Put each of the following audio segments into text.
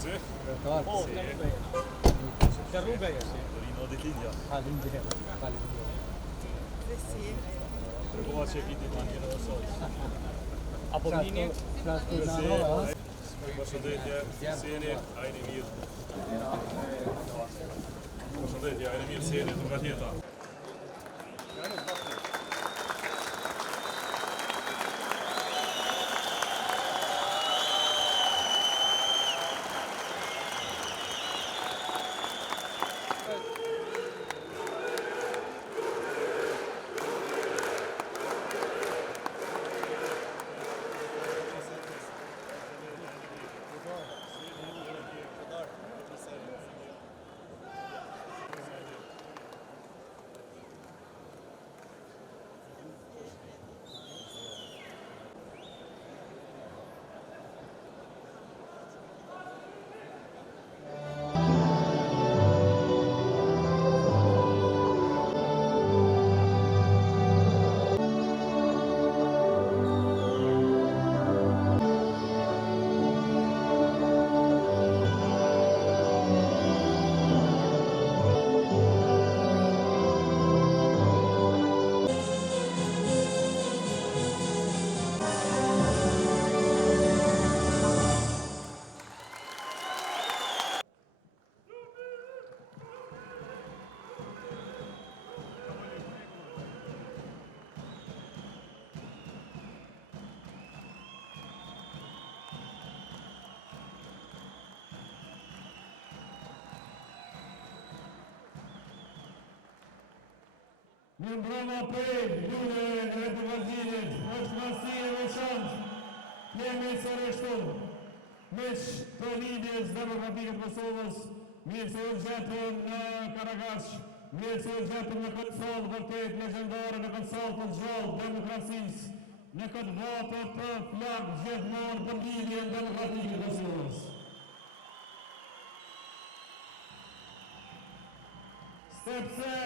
Sì? Oh, Sì. che ruga è? Torino di Liglia. Ah, l'India. Sì. Prova c'è chi ti mangia da soli. A Bobini? Përshëndetje, si jeni? Ajni mirë. Përshëndetje, ajni mirë, si jeni? Të nga tjeta. Një mbroma prej, lune e të vazhjinit, është masi e veçantë, jemi së reshtu, meq të lidhjes demokratike të Kosovës, mirë se u gjetëm në Karagash, mirë se u gjetëm në këtë salë vërtet legendare, në këtë salë të gjallë demokracisë, në këtë vatë të flak gjithmonë për lidhjen demokratike të Kosovës. Sepse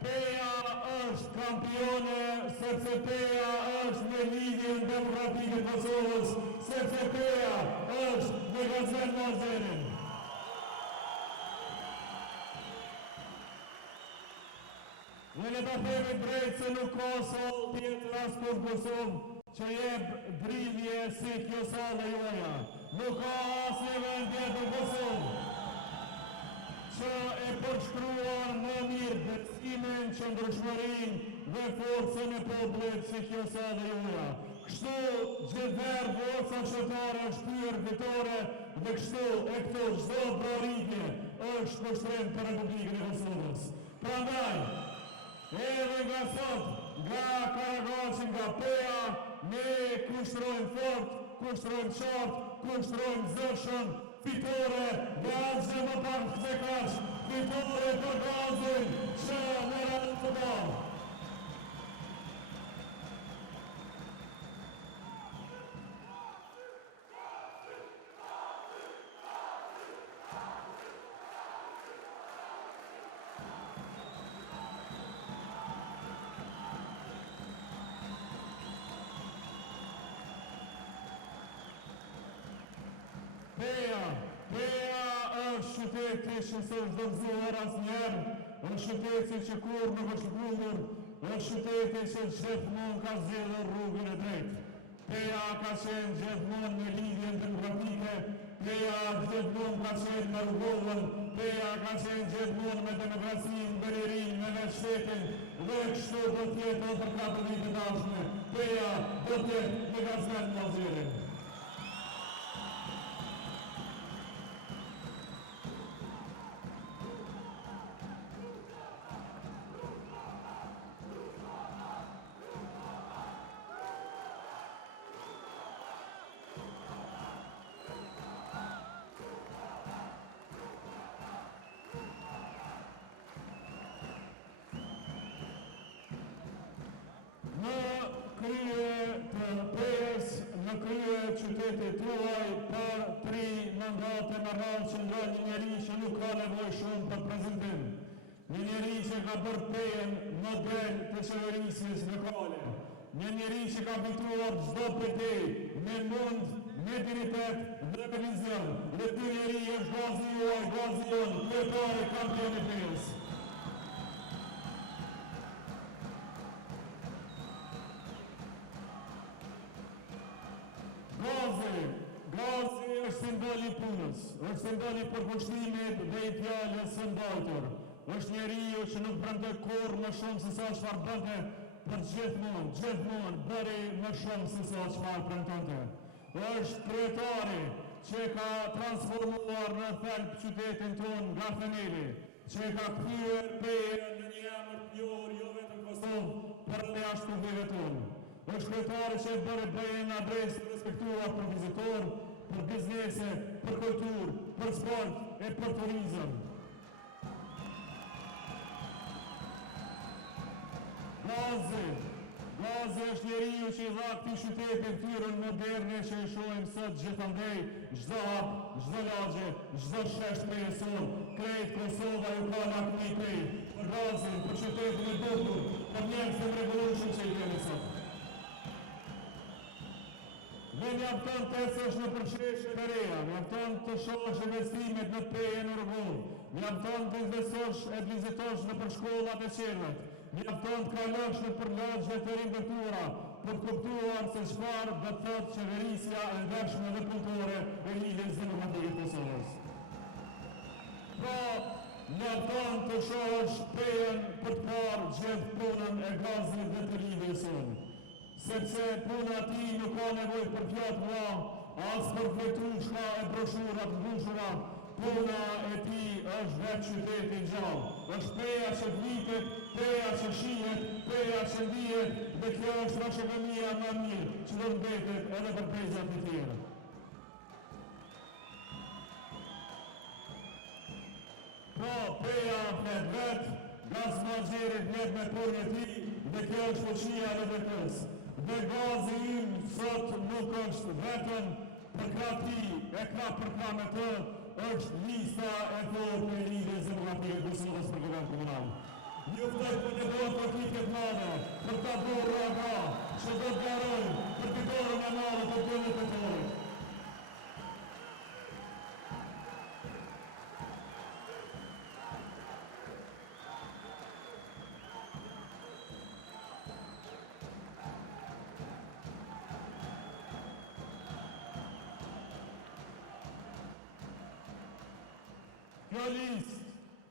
PEA është kampione, sepse PEA është me lidhjen demokratike të Kosovës, sepse PEA është me Gazel Mazerin. Në le ta themi drejt se nuk ka sallë tjetër as për Kosovë që jep dridhje si kjo sallë joja. Nuk ka as një vend tjetër Kosovë që e përshkruar më mirë besimin, qëndrueshmërinë dhe forcën e popullit si kjo sallë joja. Kështu gjithëherë forca shqiptare është hyrë fitore dhe kështu e këto çdo prioritje është pushtrim për Republikën e Kosovës. Prandaj, edhe nga sot, nga Karagashi, nga PEA, ne kushtojmë fort, kushtojmë qartë, kushtojmë zëshëm, fitore dhe asgjë më pak se kaq, fitore për gazin që në radhë të parë. PEA është qyteti që së është dëmzuar asnjëherë, është qyteti që kur nuk është lundur, është qyteti që gjithmonë ka zgjedhur rrugën e drejtë. PEA ka qenë gjithmonë me lidhjen demokratike, PEA gjithmonë ka qenë me rrugovën, PEA ka qenë gjithmonë me demokracinë, me lirinë, me vetë shtetin, dhe kështu do t'jetë për 4 vite të ardhshme. PEA do t'jetë me Gazel Mazerin. Në krye qytetit tuaj për 3 mandate në radhë që ndron një njeri që nuk ka nevojë shumë për prezantim. Një njeri që ka bërë PEA-n model të qeverisjes lokale. Një njeri që ka fituar çdo PD me mund, me dignitet dhe me vizion. Dhe ky njeri është gazi juaj, gazi jonë, kryetari kampioni Pejës. Gazi është simboli punës, është simboli përkushtimit dhe i fjalës së mbajtur. Është njeriu që nuk prandoi kurrë më shumë se sa çfarë bënte, për gjithmonë bëri më shumë se sa çfarë premtonte. Është kryetari që ka transformuar në thelb qytetin tonë nga themeli, që ka kthyer Pejën në një emër të njohur jo vetëm në Kosovë, por edhe jashtë kufijve tonë. Është kryetari që bëri Pejën në adresë të respektuar për vizitor, për biznese, për kulturë, për sport e për turizëm. Gazi është njeriu që i dha këtij qyteti fytyrën moderne që e shohim sot gjithandej, çdo hap, çdo lagje, çdo shesh pejësor, krejt Kosova ju ka lakmi Pej, për Gazin, për qytetin e bukur, për njerëzit revolution që i kemi sot. Dhe mjafton të ecësh në përsheshe të reja, mjafton të shohësh investimet në Pejën e Rrugës, mjafton të investosh e të vizitosh në për shkollat e qenëve, mjafton të kalosh në përlagje të rindërtura, për të kuptuar se çfarë do të thotë qeverisja e ndershme dhe punëtore e Lidhjes Demokratike të Kosovës. Pra, mjafton të shohësh Pejën për të parë gjithë punën e Gazit dhe të lidhjes sonë. Sepse puna e tij nuk ka nevojë për fjalë mëdha, as për fletushka e broshurat mbushura. Puna e tij është vetë qyteti i gjallë. Është Peja që vlitet, Peja që shihet, Peja që ndihet, dhe kjo është trashëgimia më e mirë që do të mbetet edhe për pejzat e tjera. Pra, Peja flet vetë, Gazmaxheri flet me punën e tij, dhe kjo është fuqia e LDK-s. Dhe Gazi im sot nuk është vetëm për krati e krap për krah me të, është lista e fortë e Lidhjes Demokratike të Kosovës për Kuvend Komunal. Luftoj për një dorë politike të madhe, për ta bërë raga, që do të garojnë për fitoren e madhe të vendit të tonë.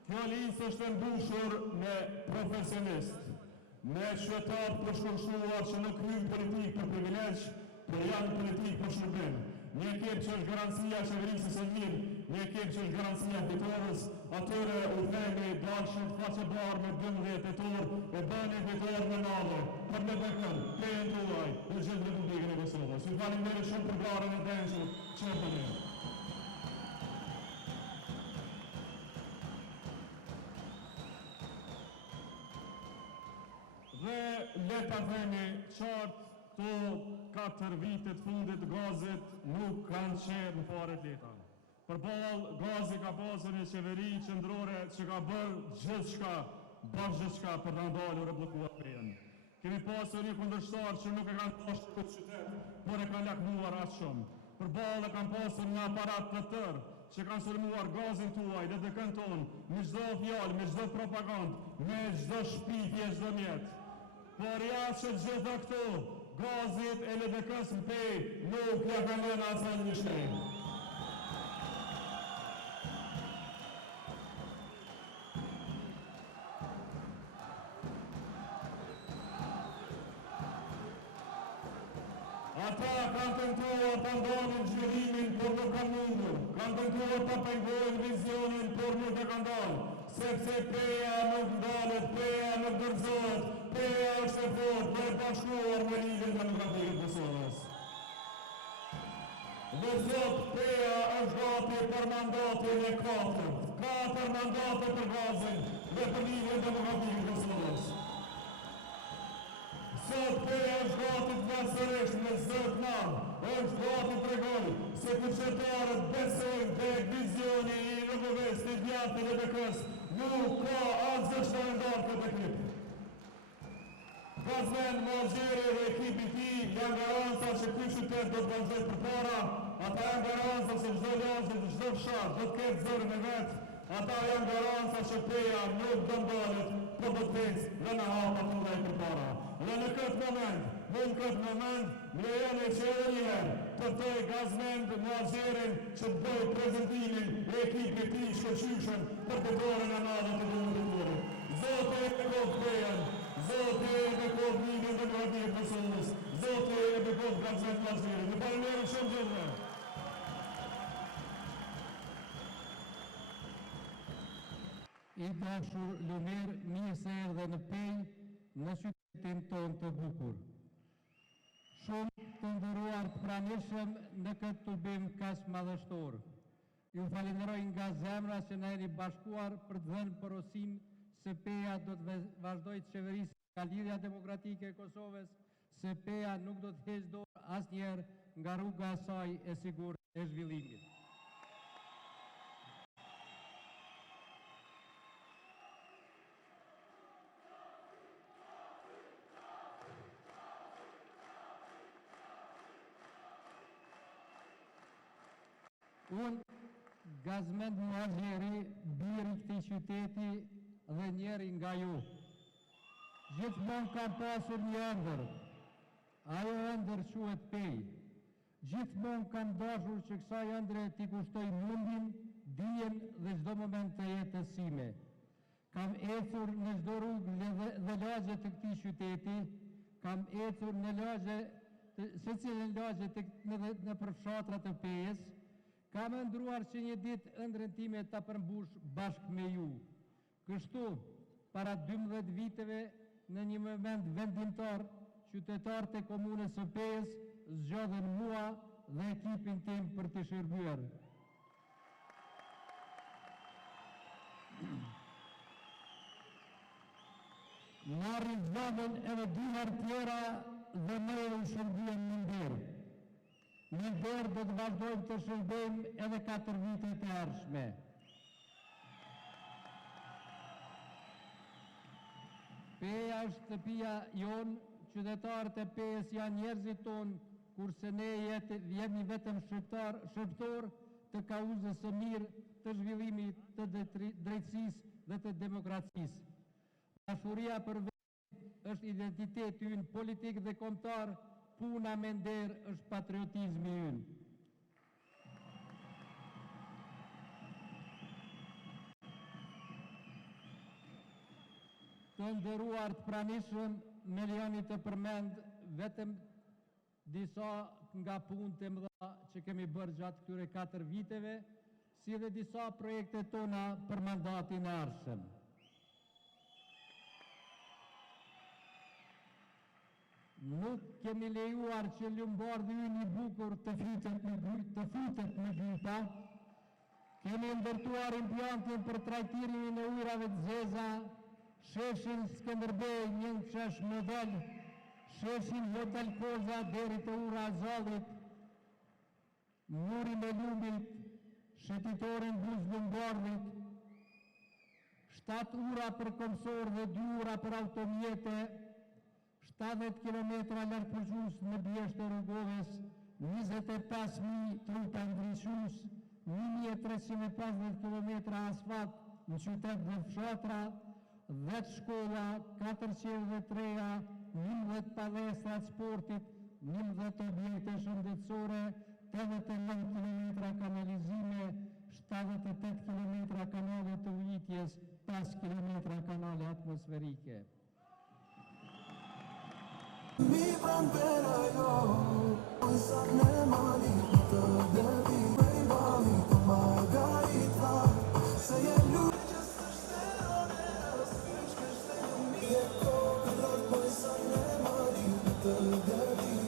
Kjo listë është mbushur me profesionist, me qytetar përshkurshuar që nuk hyn politikë për privilegj, por janë politikë për shërbim. Një ekip që është garancia qeverisë së mirë, një ekip që është garancia fitores, atyre u themi dashur faqe barë me 12 tetor e bëni fitor me madhe, për me bekën, Pejën tuaj, në gjithë Republikën e Kosovës. Ju faleminderit shumë për garën e denshur që e bëni. Dhe leta themi qartë to 4 vitet fundit Gazit nuk kanë qenë në fare leta. Përballë Gazi ka pasur një qeveri qendrore që ka bërë gjithçka, gjithçka për ta ndalur e bllokuar Pejën. Kemi pasur një kundërshtar që nuk e kanë dashur këtë qytet, por e kanë lakmuar aq shumë. Përballë kanë pasur një aparat të tërë që kanë sulmuar Gazin tuaj dhe dëkën tonë, me çdo fjalë, me çdo propagandë, me çdo shpifje, çdo mjet. Por jashtë gjitha këto, Gazit e LDK-s në Pejë nuk ja kanë lënë asnjë një shtrenjtë. Ata kanë tentuar të ndonin zhvillimin, por nuk kanë mundur. Kanë tentuar të pengojnë vizionin, por nuk e kanë dalë. Sepse Peja nuk ndalet, Peja nuk dorëzohet, Peja është e fortë, për e bashkuar me Lidhjen Demokratike të Kosovës. Dhe sot Peja është gati për mandatin e 4 mandate për Gazin dhe për Lidhjen Demokratike të Kosovës. Sot Peja është gati të vazhërisht me zot madh, është gati të tregoj se qytetarët besojnë tek vizioni i rrugës të djathtë të LDK-s, nuk ka asgjë që ndar këtë ekip. Gazmaxheri dhe ekipi i tij janë garanca që ky qytet do të vazhdojë përpara, ata janë garanca se çdo lagje, çdo fshat do të ketë zërin e vet, ata janë garanca që PEA nuk do ndalet për botëc dhe në hapa të mëdha përpara. Dhe në këtë moment, më lejoni që edhe një herë të ftoj Gazmend në Algjerin që të bëjë prezantimin e ekipit të tij shkëlqyeshëm për të dorën e madhe të vendimit. Zoti e bekov PEA-n, Zoti e bekov Ligën Demokratike të Kosovës, Zoti e bekov Gazmend në Algjerin. Ju falenderoj shumë gjithëve. I dashur Lumer, mirë se erdhe në PEI në qytetin tonë të bukur. Shumë të nderuar të pranishëm në këtë turbim kaq madhështor. Ju falenderoj nga zemra që na jeni bashkuar për të dhënë porosinë se PEA do të vazhdojë të qeverisë nga Lidhja Demokratike e Kosovës, se PEA nuk do të heqë dorë asnjëherë nga rruga e saj e sigurt e zhvillimit. Unë, Gazmend Muhajgjeri, biri këtij qyteti dhe njeri nga ju. Gjithmonë kam pasur një ëndër, ajo ëndër quhet PEI. Gjithmonë kam dashur që kësaj ëndre t'i kushtoj mundin, dijen dhe çdo moment të jetës time. Kam ecur në çdo rrugë dhe lagje të këtij qyteti, kam ecur në lagje, secilën lagje në përfshatrat të PEI-s. Kam ëndruar që një ditë ëndrën time ta përmbush bashkë me ju. Kështu, para 12 viteve, në një moment vendimtar, qytetarët e komunës së PEI-s zgjodhen mua dhe ekipin tim për të shërbyer. Marrin vëmën edhe 2 herë tjera dhe ne u shërbyen në nder. Në nder do të vazhdojmë të shërbejmë edhe 4 vitet e ardhshme. PEA është shtëpia jonë, qytetarët e PEI-s janë njerëzit tonë, kurse ne jemi vetëm shërptor të kauzës së mirë, të zhvillimit, të drejtësisë dhe të demokracisë. Dashuria për vetë është identiteti ynë politik dhe kombëtar, puna me nder është patriotizmi ynë. Të nderuar të pranishëm, me lejoni të përmend vetëm disa nga punët e mëdha që kemi bërë gjatë këtyre 4 viteve, si dhe disa projekte tona për mandatin e ardhshëm. Nuk kemi lejuar që Ljumbardhi ynë i bukur të futet në gypa. Kemi ndërtuar implantin për trajtimin e ujrave të zeza, sheshin Skënderbej një shesh model, sheshin Hotel Koza deri te ura Zallit, murin e Lumit, shëtitorin buz Ljumbardhit, 7 ura për komsor dhe 2 ura për automjete, 70 km larg përgjus në Bjesht e Rrugovës, 25.000 trupa ndriçues, 1.350 km asfalt në qytet dhe fshatra, 10 shkolla, 4 qevë dhe treja, 11 palestra të sportit, 11 objekte shëndetësore, 89 km kanalizime, 78 km kanale të ujitjes, 5 km kanale atmosferike. Mi van vera yo, sa ne mali të devi prej bali të margarita, se je luqë së shterone, së shkështë e mi e kokë, sa ne mali të devi